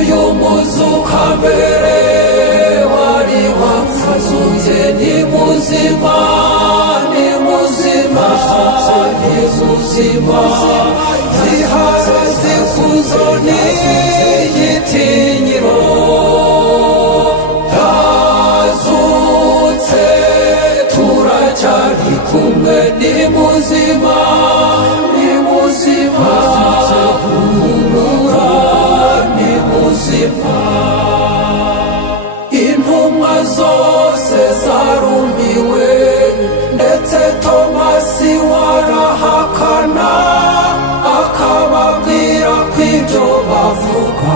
uyu muzuka mbere wari wapfuzutse ni muzima ni muzima ni muzima zihara zikuzo ni igitinyiro yazutse turacyari kumwe ni muzima ni muzima ni muzima intumwa zose zarumiwe ndetse Tomasi warahakana akababwira ko ibyo bavuga